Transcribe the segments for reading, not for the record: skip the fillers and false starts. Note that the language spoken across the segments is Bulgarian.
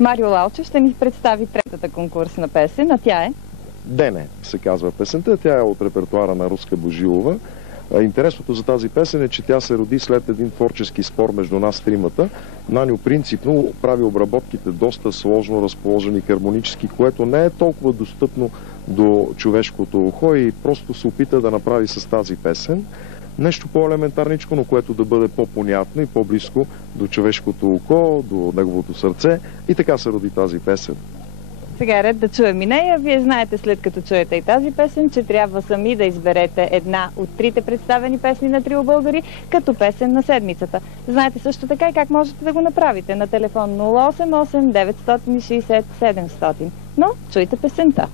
Марио Лалчев ще ни представи третата конкурсна песен, а тя е "Дене" се казва песента. Тя е от репертуара на Руска Божилова. Интересното за тази песен е, че тя се роди след един творчески спор между нас тримата. Наню принципно прави обработките доста сложно разположени, хармонически, което не е толкова достъпно до човешкото ухо и просто се опита да направи с тази песен нещо по-елементарничко, но което да бъде по-понятно и по-близко до човешкото око, до неговото сърце. И така се роди тази песен. Сега е ред да чуем и нея. Вие знаете, след като чуете и тази песен, че трябва сами да изберете една от трите представени песни на Трио Българи като песен на седмицата. Знаете също така и как можете да го направите на телефон 088 960 700. Но чуйте песента.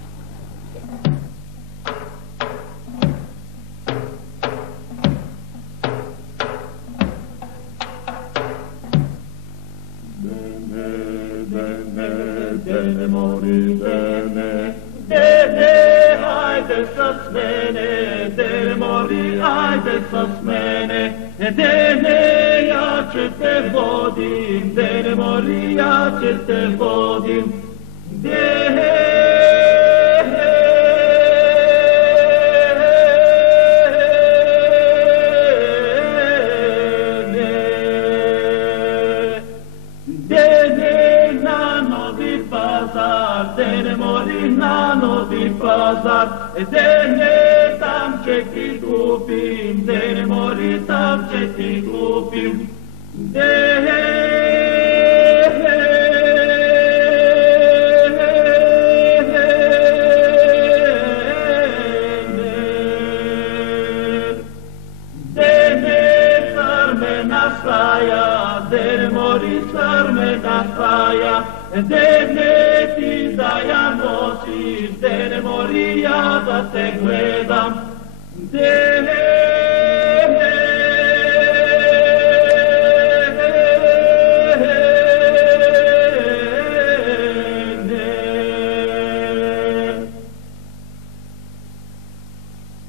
Dene mori, dene, ajde sa smene, dene mori, ajde sa smene, dene, ja će te vodim, dene mori, ja će te vodim, dene. Dene mori na Novi Pazar, dene tam će ti kupim, dene mori tam će ti kupim, dene. Dene sarmena staja, dene mori sarmena staja, dene ti da ja nosim, dene mori ja da te gledam, dene.